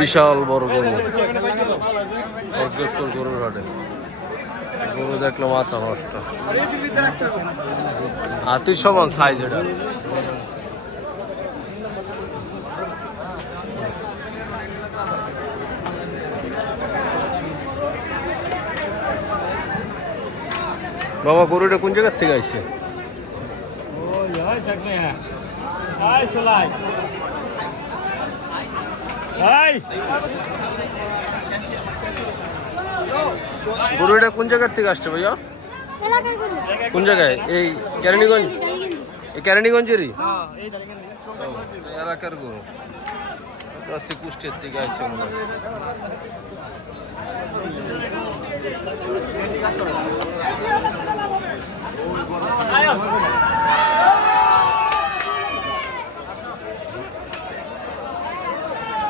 বিশাল বড় গরু, অজস্র গরুর হাটে গরু দেখলো মাথা নষ্ট। হাতির সমান সাইজ এটা। বাবা গরুটা কোন জায়গার থেকে আইছে? গরুটা কোন জায়গার থেকে আসছে ভাইয়া? কোন জায়গায়? এই কেরানীগঞ্জ? এই কেরানীগঞ্জেরই এলাকার গরু আসছে, কুষ্টিয়ার থেকে আসছে মনে হয়।